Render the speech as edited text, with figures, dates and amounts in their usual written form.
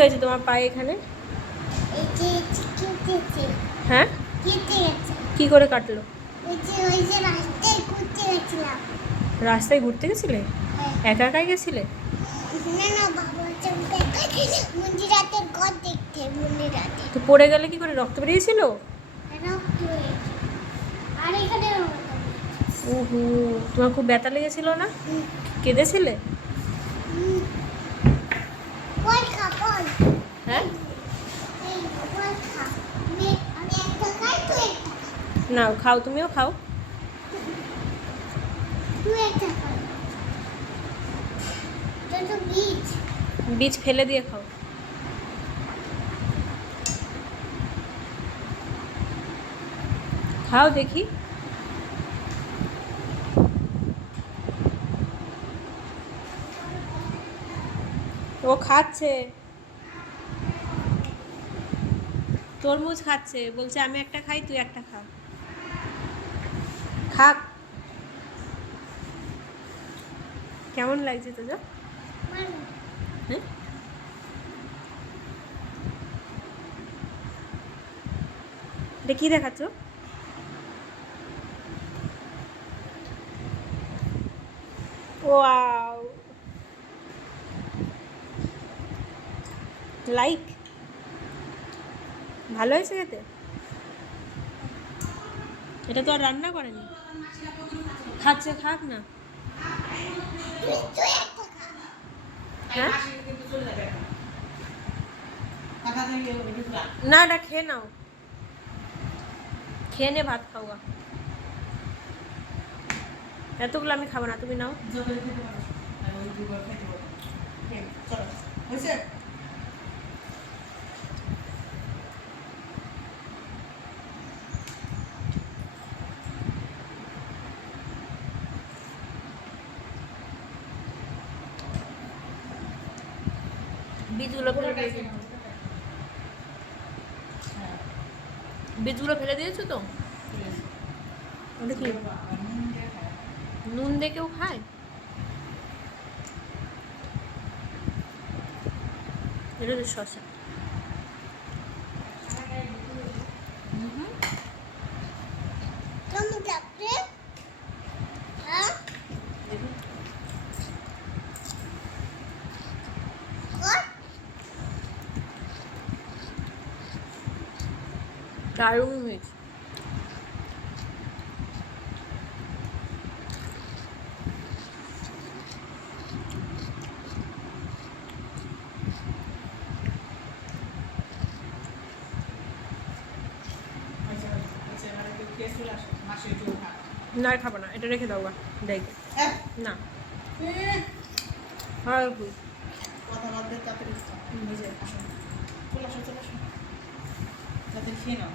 হয়েছে তোমার পায়ে এখানে? হ্যাঁ, কি করে কাটলো? রাস্তায় ঘুরতে গেছিলে? একা একাই গেছিলে? তো পড়ে গেলে কি করে, রক্ত বেরিয়েছিল? ওহো, তোমার খুব ব্যথা লেগেছিল না? কেঁদেছিলে? হ্যাঁ, নাও খাও, তুমিও খাও। বীজ ফেলে দিয়ে খাও। খাও দেখি। ও খাচ্ছে, তরমুজ খাচ্ছে, বলছে আমি একটা খাই, তুই একটা খা। খা। কেমন লাগছে তোর? হ্যাঁ, এটা কি দেখাচ্ছ? Wow, like. ভালো হয়েছে খেতে? এটা তো আর রান্না করেনি। খাচ্ছে, খাক না। হ্যাঁ, না, এটা খেয়ে নাও, খেয়ে নে, ভাত খাওয়া। এতগুলো আমি খাবো না, তুমি নাও। বীজগুলো ফেলে দিয়েছো? বীজগুলো ফেলে দিয়েছো তো? ওটা কি, নুন দিয়ে কেউ খায়? এটা তো শসা। দারুণ হয়েছে। না, আর খাবো না, এটা রেখে দাও গা, দেখ না। হ্যাঁ, কথা বলতে তাড়াতাড়ি নিজে আসো, চলে আসো, চলে আসো, তাড়াতাড়ি খেয়ে নাও।